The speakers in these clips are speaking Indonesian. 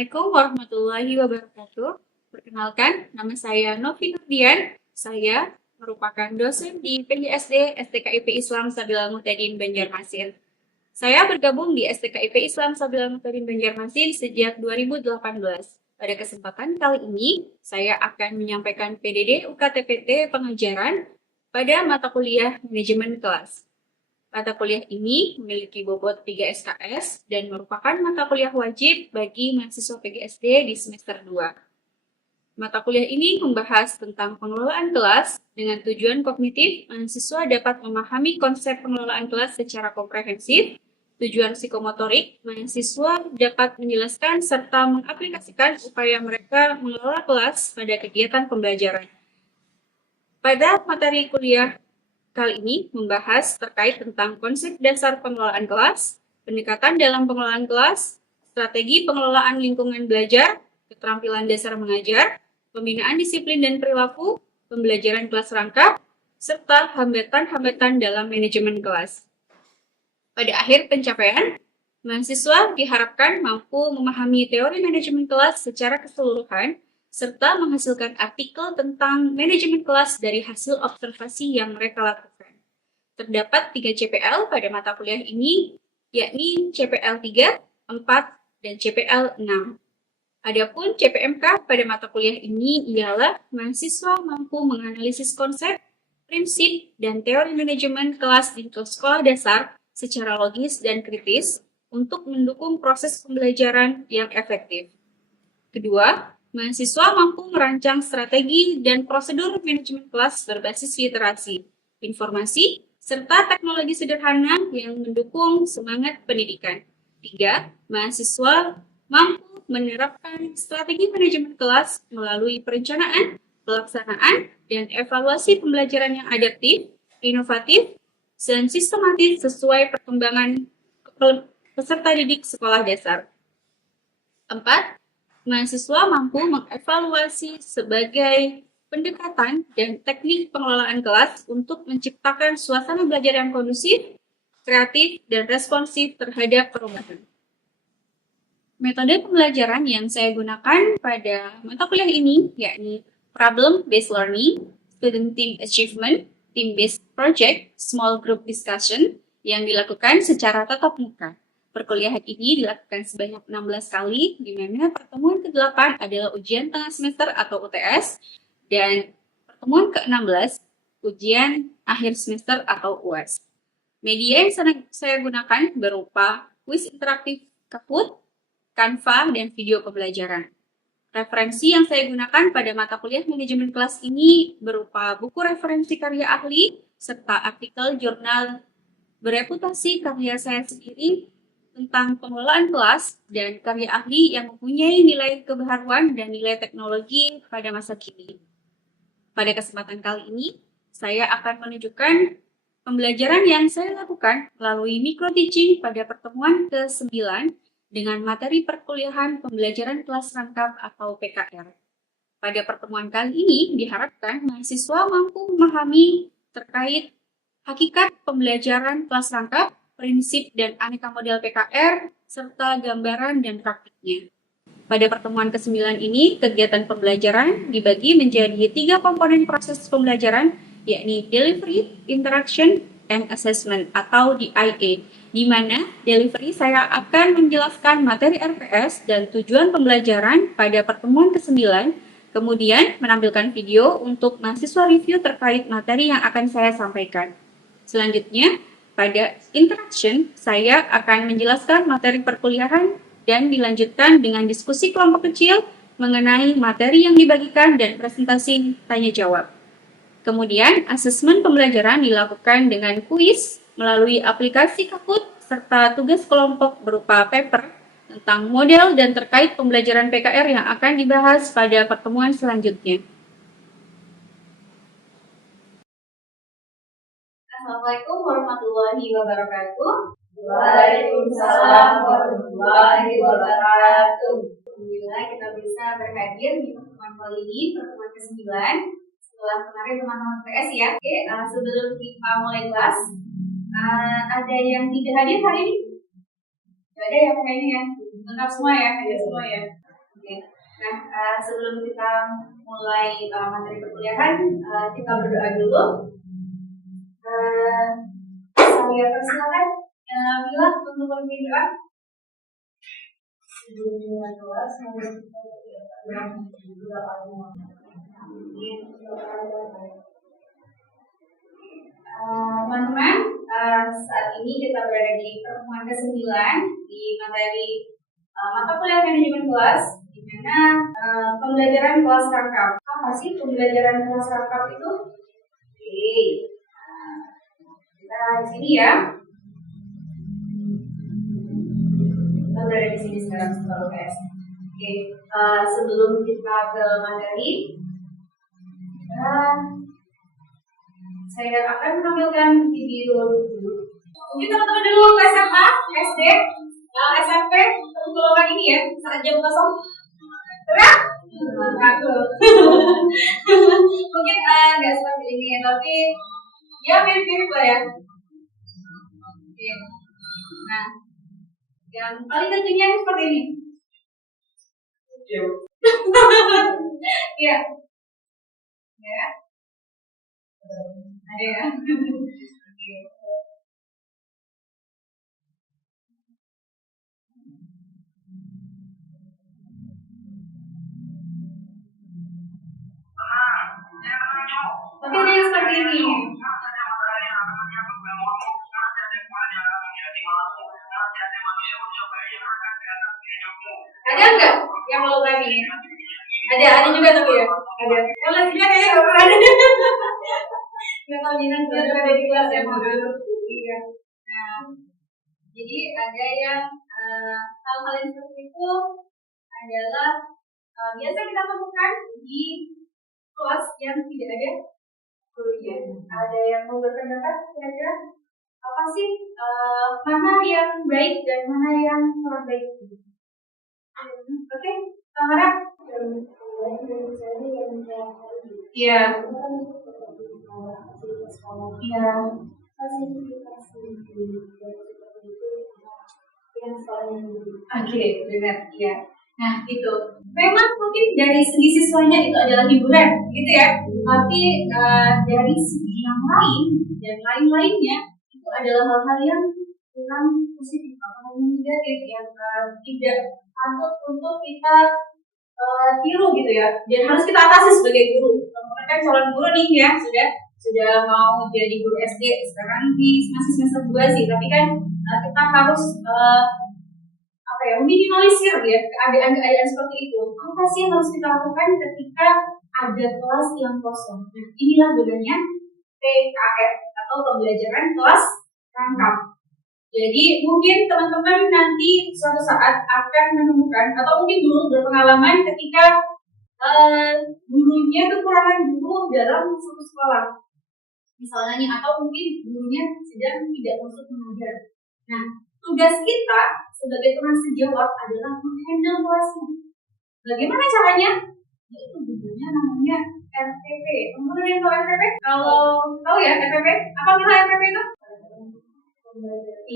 Assalamualaikum warahmatullahi wabarakatuh. Perkenalkan, nama saya Novi Nurdian. Saya merupakan dosen di PGSD STKIP Islam Sabila Muhtadin Banjarmasin. Saya bergabung di STKIP Islam Sabila Muhtadin Banjarmasin sejak 2018. Pada kesempatan kali ini, saya akan menyampaikan PDD UKTPT pengajaran pada mata kuliah manajemen kelas. Mata kuliah ini memiliki bobot 3 SKS dan merupakan mata kuliah wajib bagi mahasiswa PGSD di semester 2. Mata kuliah ini membahas tentang pengelolaan kelas dengan tujuan kognitif, mahasiswa dapat memahami konsep pengelolaan kelas secara komprehensif. Tujuan psikomotorik, mahasiswa dapat menjelaskan serta mengaplikasikan upaya mereka mengelola kelas pada kegiatan pembelajaran. Pada materi kuliah kali ini membahas terkait tentang konsep dasar pengelolaan kelas, pendekatan dalam pengelolaan kelas, strategi pengelolaan lingkungan belajar, keterampilan dasar mengajar, pembinaan disiplin dan perilaku, pembelajaran kelas rangkap, serta hambatan-hambatan dalam manajemen kelas. Pada akhir pencapaian, mahasiswa diharapkan mampu memahami teori manajemen kelas secara keseluruhan, serta menghasilkan artikel tentang manajemen kelas dari hasil observasi yang mereka lakukan. Terdapat 3 CPL pada mata kuliah ini, yakni CPL 3, 4, dan CPL 6. Adapun CPMK pada mata kuliah ini ialah mahasiswa mampu menganalisis konsep, prinsip, dan teori manajemen kelas di sekolah dasar secara logis dan kritis untuk mendukung proses pembelajaran yang efektif. Kedua, mahasiswa mampu merancang strategi dan prosedur manajemen kelas berbasis literasi, informasi, serta teknologi sederhana yang mendukung semangat pendidikan. 3. Mahasiswa mampu menerapkan strategi manajemen kelas melalui perencanaan, pelaksanaan, dan evaluasi pembelajaran yang adaptif, inovatif, dan sistematis sesuai perkembangan peserta didik sekolah dasar. 4. Mahasiswa mampu mengevaluasi sebagai pendekatan dan teknik pengelolaan kelas untuk menciptakan suasana belajar yang kondusif, kreatif, dan responsif terhadap perubahan. Metode pembelajaran yang saya gunakan pada mata kuliah ini yakni problem-based learning, student team achievement, team-based project, small group discussion yang dilakukan secara tatap muka. Perkuliahan ini dilakukan sebanyak 16 kali, di mana pertemuan ke-8 adalah ujian tengah semester atau UTS, dan pertemuan ke-16 ujian akhir semester atau UAS. Media yang saya gunakan berupa kuis interaktif Kahoot, Canva, dan video pembelajaran. Referensi yang saya gunakan pada mata kuliah manajemen kelas ini berupa buku referensi karya ahli, serta artikel jurnal bereputasi karya saya sendiri tentang pengelolaan kelas dan karya ahli yang mempunyai nilai kebaharuan dan nilai teknologi pada masa kini. Pada kesempatan kali ini, saya akan menunjukkan pembelajaran yang saya lakukan melalui micro-teaching pada pertemuan ke-9 dengan materi perkuliahan pembelajaran kelas rangkap atau PKR. Pada pertemuan kali ini, diharapkan mahasiswa mampu memahami terkait hakikat pembelajaran kelas rangkap, prinsip dan aneka model PKR, serta gambaran dan praktiknya. Pada pertemuan ke-9 ini, kegiatan pembelajaran dibagi menjadi 3 komponen proses pembelajaran, yakni Delivery, Interaction, and Assessment atau DIA, di mana delivery saya akan menjelaskan materi RPS dan tujuan pembelajaran pada pertemuan ke-9, kemudian menampilkan video untuk mahasiswa review terkait materi yang akan saya sampaikan. Selanjutnya, pada interaction, saya akan menjelaskan materi perkuliahan dan dilanjutkan dengan diskusi kelompok kecil mengenai materi yang dibagikan dan presentasi tanya-jawab. Kemudian, asesmen pembelajaran dilakukan dengan kuis melalui aplikasi Kahoot serta tugas kelompok berupa paper tentang model dan terkait pembelajaran PKR yang akan dibahas pada pertemuan selanjutnya. Assalamualaikum warahmatullahi wabarakatuh. Waalaikumsalam warahmatullahi wabarakatuh. Alhamdulillah kita bisa berhadir di pertemuan kali ini, pertemuan ke-9 setelah kemarin teman-teman PS ya. Oke, sebelum kita mulai kelas, ada yang tidak hadir hari ini? Tidak ada ya kayaknya ya. Lengkap semua ya, hadir semua ya. Oke. Nah, sebelum kita mulai materi perkuliahan, kita berdoa dulu. Saya persilakan Mila untuk memimpin doa. Sebelum doa, semoga kita teman-teman, saat ini kita berada di pertemuan ke-9 di materi mata kuliah manajemen kelas, di mana pembelajaran kelas rangkap. Apa sih pembelajaran kelas rangkap itu? Oke, kita di sini ya. Kita berada di sini sekarang setelah UTS. Oke, sebelum kita ke materi, saya akan menampilkan video dulu. Mungkin teman-teman dulu ke SMA, SD, SMP, teman-teman ini ya, saat jam kosong. Terus? Mungkin nggak seperti ini, tapi ya mirip-mirip lah ya. Oke. Nah, yang paling pentingnya seperti ini. Ya. Ya. Ada ya. Oke. Oke, ada yang seperti ini. Ada nggak yang mau lagi? Ada juga tapi ya. Ada. Kalau sih kayaknya nggak pernah ada. Nggak tahu Dinas ada di kelas yang mau dulu. Iya. Nah, jadi ada yang hal-hal yang seperti itu adalah biasa kita temukan di kelas yang tidak ada gurunya. Ada yang mau berpendapat kira-kira apa sih mana yang baik dan mana yang kurang baik? Oke, Kamara. Iya. Iya. Oke, benar. Iya. Nah, itu. Memang mungkin dari segi siswanya itu adalah hiburan, gitu ya. Tapi dari segi yang lain dan lain-lainnya itu adalah hal-hal yang kurang positif atau negatif yang tidak patut untuk kita tiru gitu ya. Dan harus kita atasi sebagai guru. Teman-teman kan calon guru nih ya, sudah mau jadi guru SD sekarang masih semester 2 sih, tapi kan kita harus meminimalisir ya keadaan-keadaan seperti itu. Apa sih yang harus kita lakukan ketika ada kelas yang kosong? Nah, inilah gunanya PKR atau pembelajaran kelas rangkap. Jadi mungkin teman-teman nanti suatu saat akan menemukan atau mungkin dulu berpengalaman ketika gurunya kekurangan guru dalam suatu sekolah, misalnya, atau mungkin gurunya sedang tidak masuk mengajar. Nah, tugas kita sebagai teman sejawat adalah menghandle kelasnya. Bagaimana caranya? Yaitu gurunya namanya RPP. Teman-teman yang tahu RPP? Kalau tahu ya RPP, apa nilai RPP itu?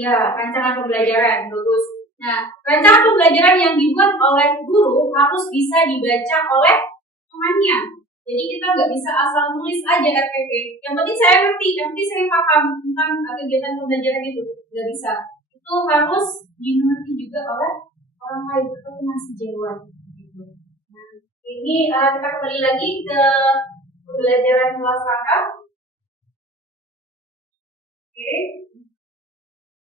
Iya, rancangan pembelajaran. Bagus. Nah, rancangan pembelajaran yang dibuat oleh guru harus bisa dibaca oleh temannya. Jadi kita nggak bisa asal nulis aja RPP. Yang penting saya ngerti, yang penting saya paham tentang kegiatan pembelajaran itu. Nggak bisa. Itu harus dimengerti juga oleh orang lain atau teman sejawat. Nah, ini kita kembali lagi ke pembelajaran kelas rangkap. Oke.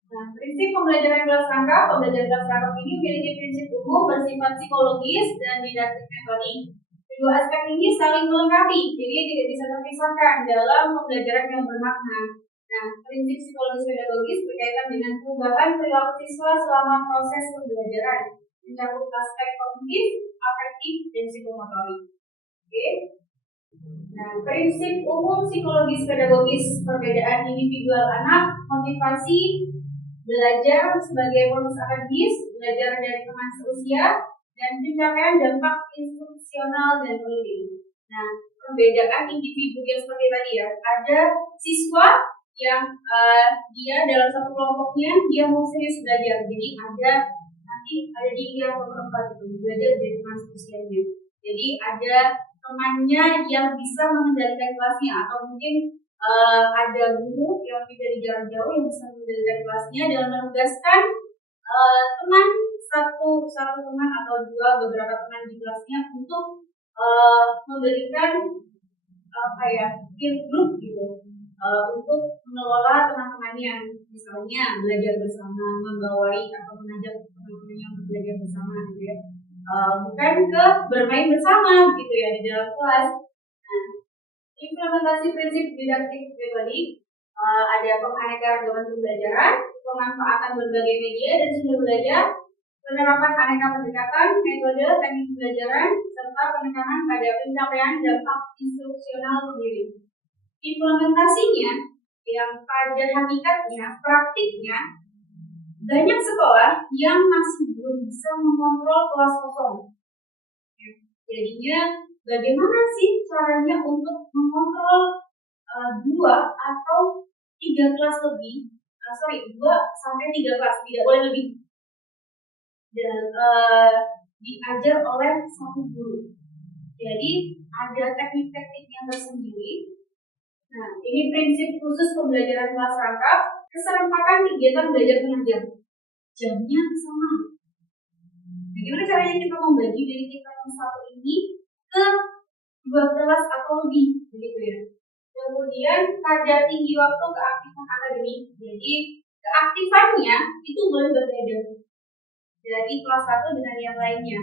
Nah, prinsip pembelajaran kelas rangkap ini memiliki prinsip umum bersifat psikologis dan didaktik metodik. Kedua aspek ini saling melengkapi, jadi tidak bisa terpisahkan dalam pembelajaran yang bermakna. Nah, prinsip psikologis pedagogis berkaitan dengan perubahan perilaku siswa selama proses pembelajaran, mencakup aspek kognitif, afektif, dan psikomotorik. Oke. Nah, prinsip umum psikologis pedagogis, perbedaan individual anak, motivasi belajar sebagai proses akademis, belajar dari teman seusia, dan pencapaian dampak instruksional dan pendidik. Nah, perbedaan individu yang seperti tadi ya, ada siswa yang dia dalam satu kelompoknya dia mau serius belajar, jadi ada nanti ada di yang nomor 4 itu, belajar dari teman seusianya. Jadi ada temannya yang bisa mengendalikan kelasnya, atau mungkin ada guru yang dari jarak jauh yang bisa mengendalikan kelasnya dalam menugaskan teman satu teman atau beberapa teman di kelasnya untuk memberikan peer group gitu, untuk mengelola teman-temannya, misalnya belajar bersama, membawai atau mengajak teman-temannya untuk belajar bersama gitu ya, bukan ke bermain bersama gitu ya di dalam kelas. Nah, implementasi prinsip didaktik metode, ada penganeka-ragaman pembelajaran, pemanfaatan berbagai media dan sumber belajar, penerapan aneka pendekatan, metode, teknik pembelajaran, serta penekanan pada pencapaian dampak instruksional pembimbing. Implementasinya yang pada hakikatnya, praktiknya, banyak sekolah yang masih belum bisa mengontrol kelas kosong. Jadinya bagaimana sih caranya untuk mengontrol 2 atau 3 kelas lebih? 2 sampai 3 kelas, tidak boleh lebih. Dan diajar oleh satu guru. Jadi ada teknik-tekniknya tersendiri. Nah, ini prinsip khusus pembelajaran kelas rangkap, keserempakan kegiatan belajar mengajar. Jamnya sama. Bagaimana caranya kita membagi diri kita yang satu ini ke 2 kelas atau lebih, begitu ya. Kemudian kadar tinggi waktu keaktifan akademik. Jadi keaktifannya itu boleh berbeda dari kelas 1 dengan yang lainnya.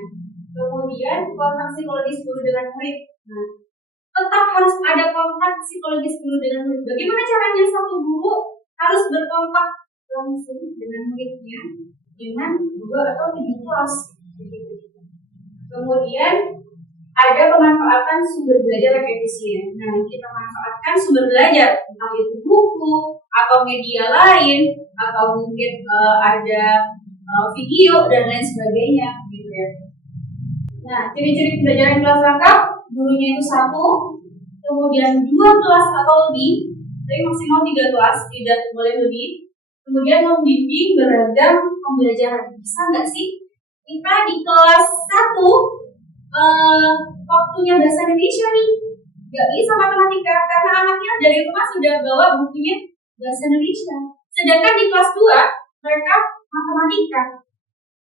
Kemudian kontak psikologis guru dengan murid. Nah, tetap harus ada kontak psikologis guru dengan murid. Bagaimana caranya satu guru harus berkontak langsung dengan muridnya dengan 2 atau 3 kelas. Kemudian ada pemanfaatan sumber belajar yang efisien. Nah, kita manfaatkan sumber belajar, entah itu buku atau media lain, atau mungkin ada video dan lain sebagainya, gitu ya. Nah, ciri-ciri pembelajaran kelas rangkap, gurunya itu 1, kemudian 2 kelas atau lebih, tapi maksimal 3 kelas, tidak boleh lebih. Kemudian membimbing beragam pembelajaran. Bisa nggak sih kita di kelas 1 waktunya bahasa Indonesia nih, nggak bisa matematika karena anaknya dari rumah sudah bawa bukunya bahasa Indonesia. Sedangkan di kelas 2 mereka matematika.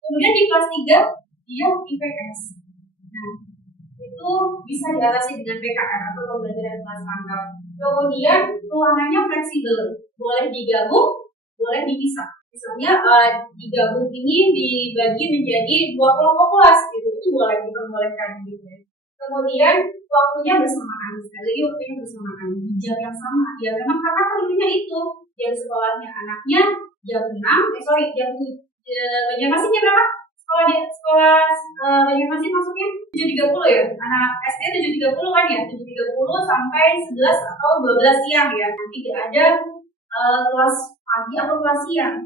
Kemudian di kelas 3 dia IPS. Nah, itu bisa diatasi dengan PKR atau pembelajaran kelas rangkap. Kemudian ruangannya fleksibel, boleh digabung, boleh dipisah. Misalnya digabung ini dibagi menjadi 2 kelompok kelas, gitu, itu boleh diperbolehkan gitu ya. Kemudian waktunya bersamaan, sekali lagi waktunya bersamaan di jam yang sama. Ya memang karena perlunya itu jam sekolahnya anaknya jam 6, jam Banjarmasin jam berapa? Sekolah Banjarmasin masuknya 7.30 ya. Anak SD 7.30 kan ya, 7.30 sampai 11 atau 12 siang ya. Nanti tidak ada kelas pagi atau kelas siang.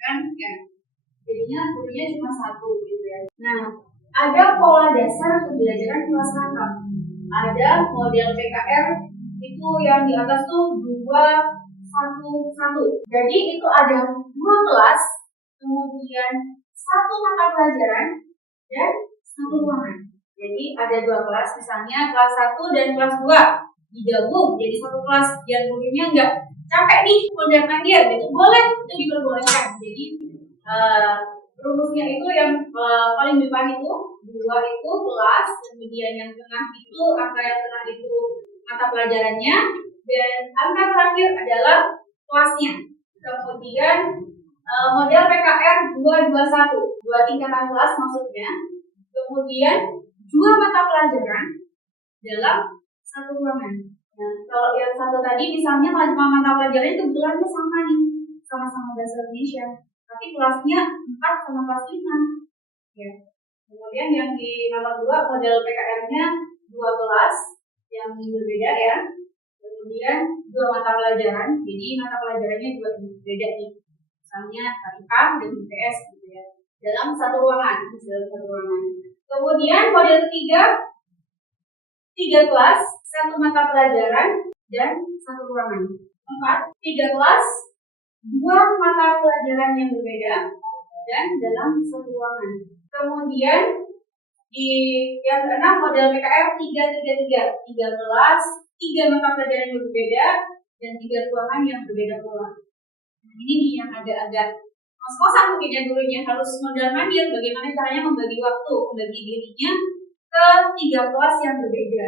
Kan ya. Jadinya gurunya cuma 1 gitu ya. Nah, ada pola dasar pembelajaran kelas rangkap. Ada model PKR itu yang di atas tuh 2, 1, 1. Jadi itu ada 2 kelas, kemudian 1 mata pelajaran dan 1 ruangan. Jadi ada 2 kelas, misalnya kelas 1 dan kelas 2 digabung jadi 1 kelas, biar gurunya enggak capek nih mengerjakannya, gitu. Boleh, itu diperbolehkan. Jadi rumusnya itu yang paling depan itu 2 itu kelas, kemudian yang tengah itu angka yang tengah itu mata pelajarannya, dan angka terakhir adalah kelasnya. Kemudian model PKR 221, 2 tingkatan kelas maksudnya. Kemudian 2 mata pelajaran dalam 1 ruangan. Nah, kalau yang 1 tadi misalnya mata pelajarannya kebetulan sama nih, sama-sama bahasa Indonesia, tapi kelasnya 4 sama kelas 5 ya. Kemudian yang di nomor 2 model PKR-nya 2 kelas yang berbeda ya. Kemudian 2 mata pelajaran, jadi mata pelajarannya 2 berbeda nih. Misalnya IPA dan IPS gitu ya. Dalam 1 ruangan, Kemudian model ketiga 3 kelas, 1 mata pelajaran dan 1 ruangan. 4, 3 kelas, 2 mata pelajaran yang berbeda, dan dalam satu ruangan. Kemudian di yang keenam model PKR 333, 3 kelas, 3 mata pelajaran yang berbeda, dan 3 ruangan yang berbeda pula. Nah, ini nih yang agak-agak kos-kosan mungkin ya gurunya, harus modal mandir bagaimana caranya membagi waktu, membagi dirinya ke 3 kelas yang berbeda.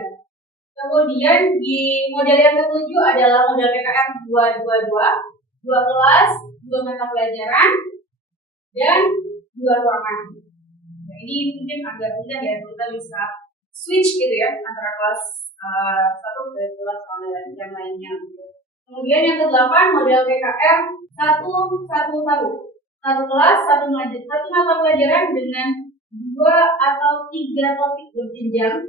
Kemudian di model yang ketujuh adalah model PKR 222, 2 kelas, 2 mata pelajaran, dan 2 ruangan. Nah, ini mungkin agak mudah ya, kita bisa switch gitu ya antara kelas satu ke kelas yang lainnya. Kemudian yang ke-8 model PKR 111, 1 kelas, 1 mata pelajaran dengan 2 atau 3 topik berjenjang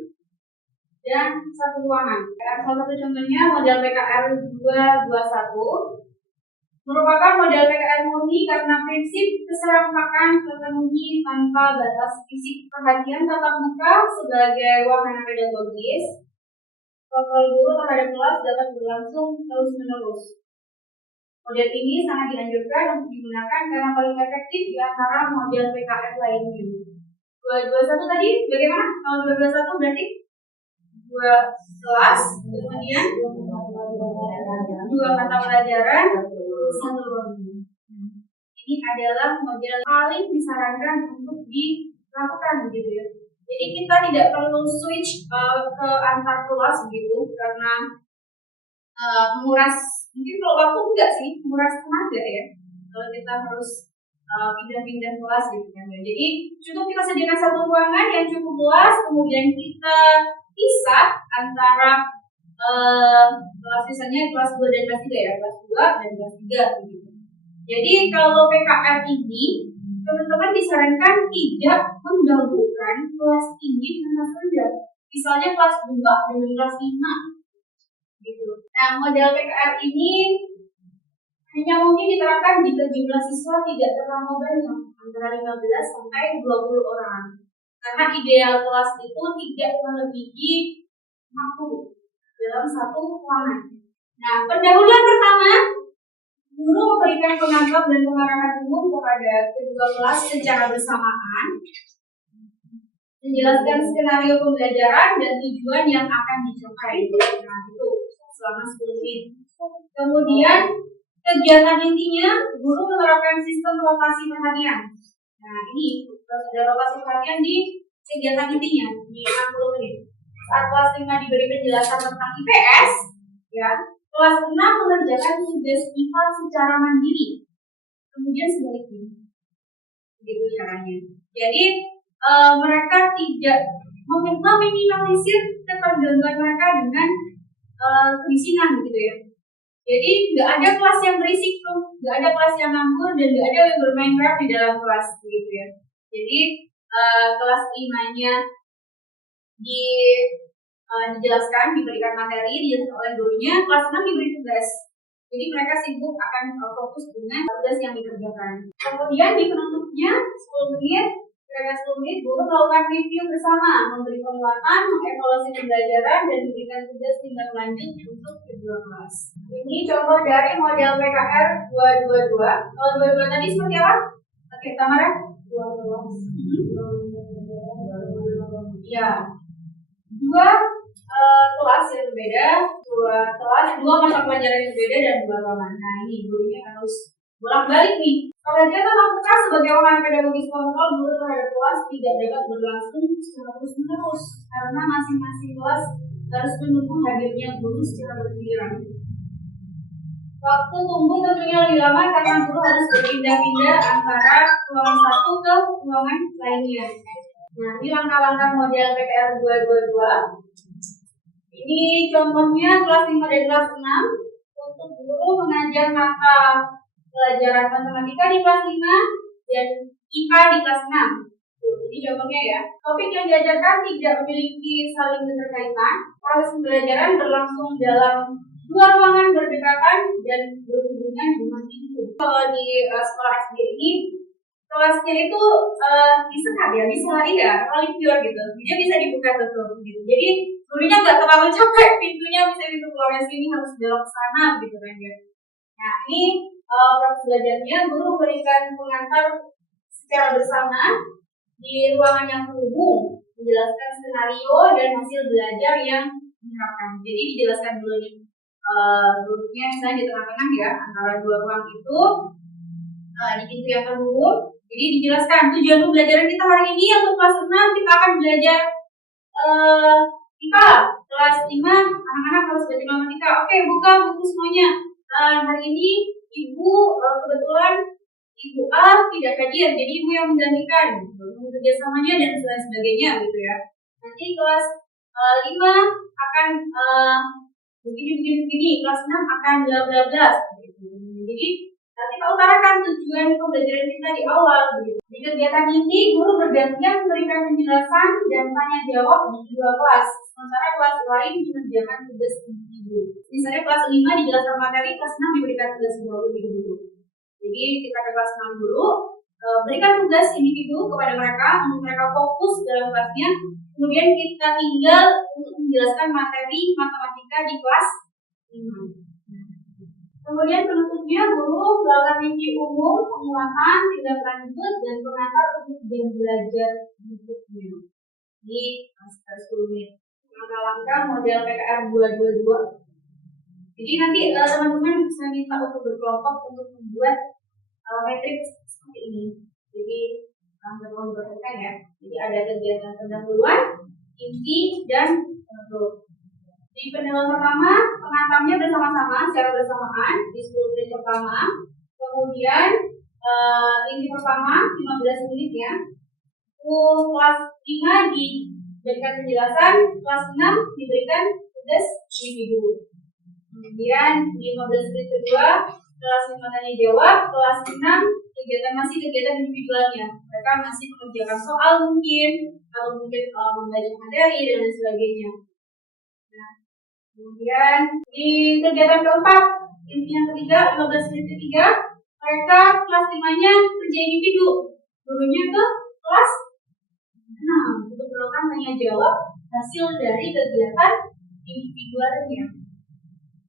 dan 1 ruangan. Salah satu contohnya model PKR 221 merupakan model PKR murni karena prinsip keserentakan terpenuhi tanpa batas fisik. Perhatian tatap muka sebagai wahana pedagogis. Kontrol guru terhadap kelas dapat berlangsung terus-menerus. Model ini sangat dianjurkan untuk digunakan karena paling efektif di antara model PKR lainnya. 221 tadi bagaimana? Kalau 221 berarti 2 kelas, kemudian 2 mata pelajaran, 1 ruangan. Ini adalah model paling disarankan untuk dilakukan begitu ya. Jadi kita tidak perlu switch ke antar kelas begitu karena menguras, mungkin kalau waktu enggak sih, menguras tenaga ya. Kalau kita harus pindah-pindah kelas gitu kan. Jadi cukup kita sediakan 1 ruangan yang cukup luas, kemudian kita pisah antara kelas, misalnya kelas 2 dan kelas 3 ya, kelas 2 dan kelas 3 gitu. Jadi kalau PKR ini teman-teman disarankan tidak menggabungkan kelas tinggi dengan kelas rendah. Misalnya kelas 2 dengan kelas 5 gitu. Nah, model PKR ini hanya mungkin diterapkan jika jumlah siswa tidak terlalu banyak, antara 15 sampai 20 orang. Karena ideal kelas itu tidak melebihi 40 dalam 1 ruangan. Nah, pendahuluan pertama, guru memberikan pengantar dan pengarahan umum kepada kedua kelas secara bersamaan, menjelaskan skenario pembelajaran dan tujuan yang akan dicapai. Nah, itu selama 10 menit. Kemudian kegiatan intinya, guru menerapkan sistem rotasi perhatian. Nah, ini ada rotasi perhatian di kegiatan intinya di 60 menit. Saat kelas 5 diberi penjelasan tentang IPS, ya, kelas 6 mengerjakan tugas IPA secara mandiri. Kemudian sebaliknya, begitu caranya. Jadi mereka tidak meminimalisir ketergantungan mereka dengan kebisingan gitu ya. Jadi nggak ada kelas yang berisik tuh, nggak ada kelas yang nganggur, dan nggak ada yang bermain rap di dalam kelas gitu ya. Jadi kelas 5-nya dijelaskan, diberikan materi, dijelaskan oleh gurunya, kelas 6 diberi tugas. Jadi mereka sibuk akan fokus dengan tugas yang dikerjakan. Kemudian di penutupnya 10 menit, kira-kira 10 menit, guru melakukan review bersama, memberi penguatan, mengevaluasi pembelajaran, dan memberikan tugas tindak lanjut untuk kedua kelas. Ini contoh dari model PKR 222. Kalau 22 tadi seperti apa? Oke, Tamara? 2 kelas. Ya. 2 kelas yang berbeda, 2 kelas, 2 mata pelajaran yang berbeda, dan 2 ruangan. Nah, ini gurunya harus bolak-balik nih. Perhatian tatap muka sebagai wahana pedagogis kontrol guru terhadap kelas tidak dapat berlangsung secara terus-menerus karena masing-masing kelas harus menunggu hadirnya guru secara bergiliran. Waktu tunggu tentunya lebih lama karena guru harus berpindah-pindah antara ruangan satu ke ruangan lainnya. Nah, ini langkah-langkah model PKR 222. Ini contohnya kelas 5 dan kelas 6 untuk guru mengajar mata pelajaran matematika di kelas 5 dan IPA di kelas 6. Ini contohnya ya. Topik yang diajarkan tidak memiliki saling keterkaitan. Proses pembelajaran berlangsung dalam 2 ruangan berdekatan dan berhubungan dengan pintu. Kalau di sekolah SD ini kelasnya itu disekat ya, disehari ya, paling pure gitu. Dia bisa dibuka tutup gitu. Jadi gurunya nggak terlalu capek, pintunya bisa pintu keluarnya sini harus belok ke sana gitu kan ya. Nah, ini proses belajarnya guru memberikan pengantar secara bersama di ruangan yang terhubung, menjelaskan skenario dan hasil belajar yang diterapkan. Jadi dijelaskan dulu nih duduknya misalnya di tengah-tengah ya antara dua ruang itu di pintu yang terhubung. Jadi dijelaskan tujuan pembelajaran kita hari ini untuk kelas 6 kita akan belajar IPA. Kelas 5 anak-anak harus belajar matematika. Oke, buka buku semuanya. Hari ini Ibu kebetulan Ibu A tidak hadir, jadi Ibu yang menggantikan kerjasamanya dan sebagainya gitu ya. Nanti kelas 5 akan begini, kelas 6 akan bla bla bla seperti itu. Jadi nanti kita utarakan tujuan pembelajaran kita di awal gitu. Di kegiatan ini guru bergantian memberikan penjelasan dan tanya jawab di dua kelas. Sementara kelas lain mengerjakan tugas individu. Misalnya kelas 5 dijelaskan materi, kelas 6 diberikan tugas individu. Jadi kita ke kelas 6 dulu, berikan tugas individu kepada mereka untuk mereka fokus dalam kelasnya. Kemudian kita tinggal untuk menjelaskan materi matematika di kelas 5. Kemudian penutupnya guru melakukan review umum, penguatan, tindak lanjut, dan pengantar untuk jam belajar berikutnya. Ini sekitar 10 menit. Langkah-langkah model PKR 222. Jadi nanti teman-teman bisa minta untuk berkelompok untuk membuat matriks seperti ini. Jadi teman-teman bertekan ya. Jadi ada kegiatan pendahuluan, inti, dan penutup. Di pendahuluan pertama, pengantarnya bersama-sama secara bersamaan di 10 menit pertama. Kemudian inti pertama 15 menit ya. Kelas 5 diberikan penjelasan, kelas 6 diberikan tugas individu. Kemudian di 15 menit kedua, kelas 5 tanya jawab, kelas 6 masih kegiatan individualnya. Mereka masih mengerjakan soal mungkin, atau mungkin membaca materi dan lain sebagainya. Nah, kemudian di kegiatan keempat, inti yang ketiga, 15 menit ketiga, mereka kelas 5-nya kerja individu. Gurunya ke kelas 6 untuk melakukan tanya jawab hasil dari kegiatan individualnya.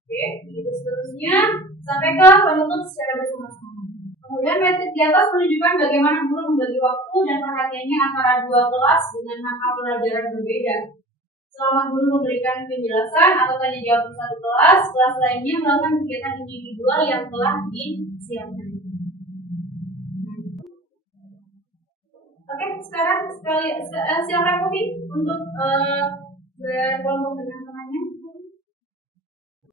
Oke, begitu seterusnya sampai ke penutup secara bersama-sama. Kemudian metode di atas menunjukkan bagaimana guru membagi waktu dan perhatiannya antara dua kelas dengan mata pelajaran berbeda. Selama guru memberikan penjelasan atau tanya jawab di satu kelas, kelas lainnya melakukan kegiatan individual yang telah disiapkan. Oke, sekarang silakan Kofi untuk berkelompok dengan temannya.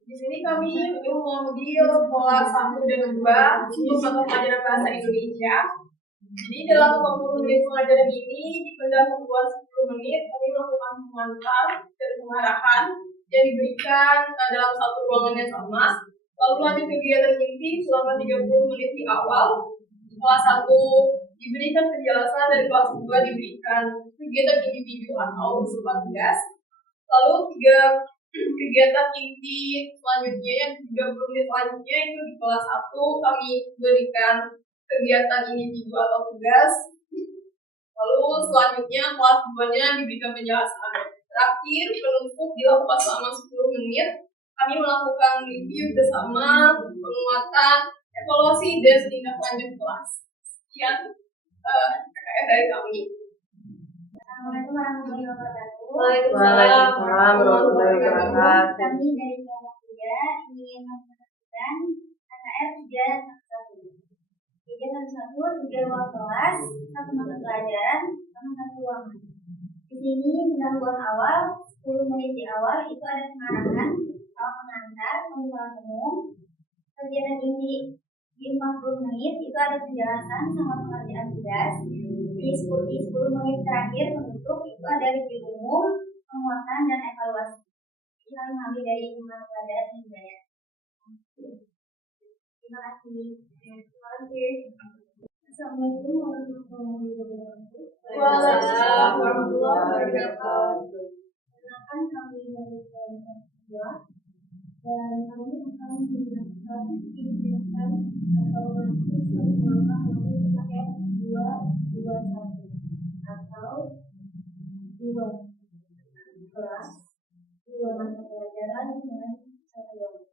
Di sini kami mengambil pola 1 dan 2 untuk mata pelajaran bahasa Indonesia. Jadi dalam 40 menit pelajaran ini dipendam membuat 10 menit kami melakukan pengantar dan pengarahan yang diberikan dalam satu ruangan yang sama. Lalu lanjut kegiatan inti selama 30 menit di awal. Kelas 1 diberikan penjelasan dan kelas 2 diberikan kegiatan individu atau bersifat tugas. Lalu 3 kegiatan inti selanjutnya yang 30 menit selanjutnya itu di kelas 1 kami berikan kegiatan individu atau tugas. Lalu selanjutnya kelas 2-nya diberikan penjelasan. Terakhir penutup dilakukan selama 10 menit. Kami melakukan review bersama, penguatan, evaluasi dan tindak lanjut kelas. Sekian dari kami. Assalamualaikum warahmatullahi wabarakatuh. Waalaikumsalam warahmatullahi wabarakatuh. Kami dari kelompok 3 ingin mempresentasikan KKR 311. Kegiatan 1, 3 ruang kelas, 1 mata pelajaran, sama 1 ruangan. Di sini pendahuluan awal, 10 menit di awal itu ada pengarahan, sama pengantar, pembukaan umum. Kegiatan inti di 40 menit itu ada penjelasan sama pengerjaan tugas. Di 10 menit terakhir penutup itu ada review umum, penguatan dan evaluasi. Kita mengambil dari mata pelajaran ini ya. Terima kasih. Assalamualaikum warahmatullahi wabarakatuh. Waalaikumsalam warahmatullahi wabarakatuh. Perkenalkan kami dari kelompok 2 dan kami akan menjelaskan kegiatan atau materi menggunakan materi PKR 221 atau 2 kelas, 2 mata pelajaran dengan 1 ruangan.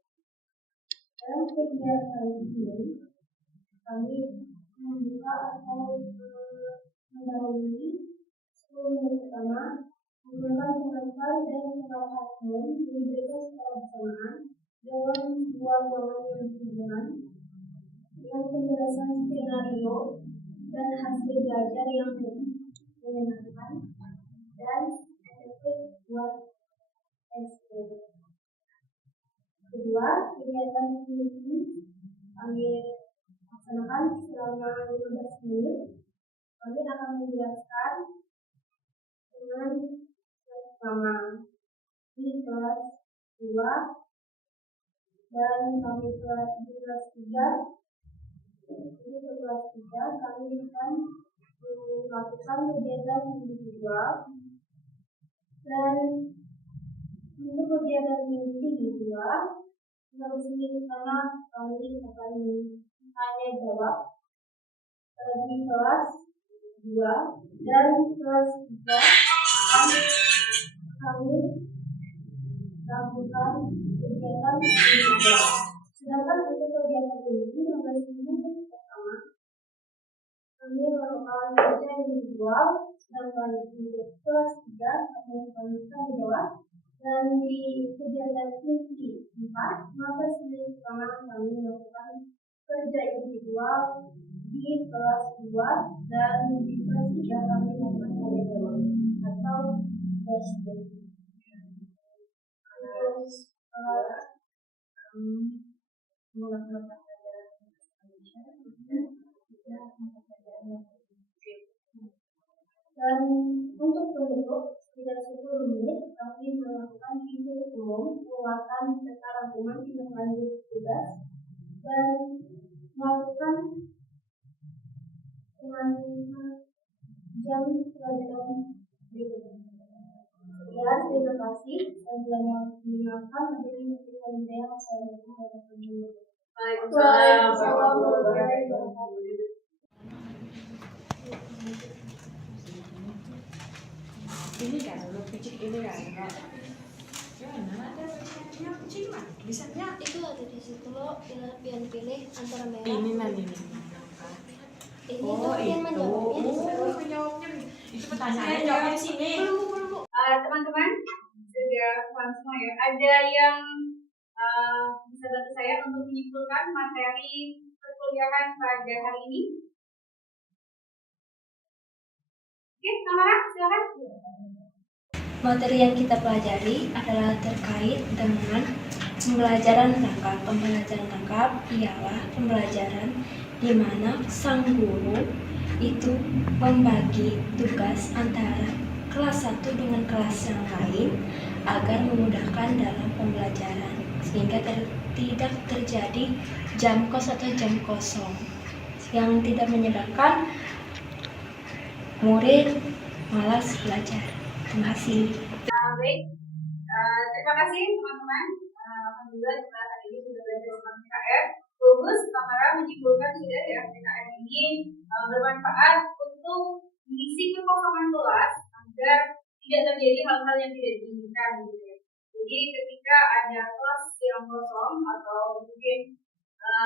Dalam kegiatan ini kami membuka atau mendahului 10 menit pertama, menggunakan pengantar dan pengalaman diberikan secara bersamaan dalam dua ruangan yang berhubungan dengan penjelasan skenario dan hasil belajar yang menyenangkan dan efektif buat eksekutif. Kedua, kegiatan ini kami laksanakan selama 15 menit. Kami akan menjelaskan dengan pertama di kelas 2 dan kami di kelas 3. Di kelas 3 kami akan melakukan kegiatan individual, dan untuk kegiatan individual harus pertama kami akan tanya jawab di kelas 2 dan kelas 3 akan kami lakukan kegiatan individual. Sedangkan untuk kegiatan ini 15 menit pertama kami melakukan kerja individual, sedangkan untuk kelas 3 kami akan jawab, dan di kegiatan inti 4 15 menit pertama kami melakukan kerja individual di kelas 2 dan di kelas 3 kami melakukan tanya jawab atau testing. Terus kami melakukan pelajaran Indonesia dan untuk penutup sekitar 10 menit kami melakukan video umum, penguatan serta rangkuman tindak lanjut tugas, dan melakukan jam pelajaran berikutnya. Sekian, terima kasih. Saya mendengarkan materi yang saya lakukan. Waalaikumsalam warahmatullahi wabarakatuh. Ini kan lo picik ini kan enggak ya ada yang picik mah bisanya itu ada di situ lo pilih antara merah ini nanti ini oh tuh yang itu menjawabnya itu pertanyaannya jawabnya di sini Teman-teman sudah paham semua ya. Ada yang bisa bantu saya untuk menyimpulkan materi perkuliahan pada hari ini? Oke, Tamara, silakan. materi yang kita pelajari adalah terkait dengan pembelajaran tangkap. Pembelajaran tangkap ialah pembelajaran di mana sang guru itu membagi tugas antara kelas 1 dengan kelas yang lain agar memudahkan dalam pembelajaran sehingga tidak terjadi jam kos atau jam kosong yang tidak menyebabkan murid malas belajar. Terima kasih. Baik, terima kasih teman-teman. Alhamdulillah kita hari ini sudah belajar tentang PKR. Bagus, Tamara menyimpulkan sudah ya PKR ini bermanfaat untuk mengisi kekosongan kelas agar tidak terjadi hal-hal yang tidak diinginkan gitu ya. Jadi ketika ada kelas yang kosong atau mungkin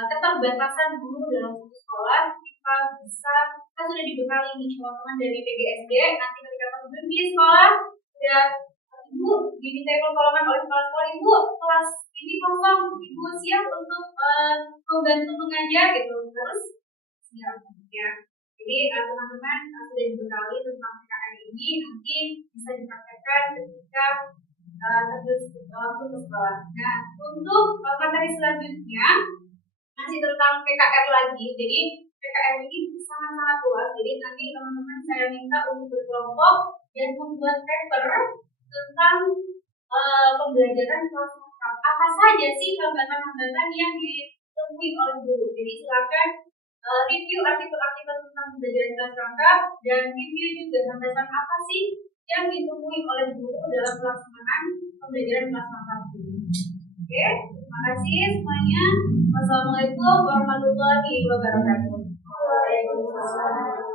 keterbatasan guru dalam satu sekolah, kita sudah dibekali nih teman-teman dari PGSD. Nanti ketika teman-teman di sekolah ya ibu diminta pertolongan oleh kepala sekolah, ibu kelas ini kosong, ibu siap untuk membantu mengajar gitu, terus siap ya. Jadi teman-teman sudah dibekali tentang PKR ini, nanti bisa dipraktekkan ketika terus langsung ke sekolah. Nah, untuk materi selanjutnya masih tentang PKR lagi. Jadi PKR ini sangat-sangat luas. Jadi nanti teman-teman saya minta untuk berkelompok dan membuat paper tentang pembelajaran kelas tangkap. Apa saja sih hambatan-hambatan yang ditemui oleh guru. Jadi silakan review artikel-artikel tentang pembelajaran kelas tangkap dan review juga hambatan apa sih yang ditemui oleh guru dalam pelaksanaan pembelajaran kelas tangkap ini. Oke, terima kasih semuanya. Wassalamualaikum warahmatullahi wabarakatuh. Waalaikumsalam.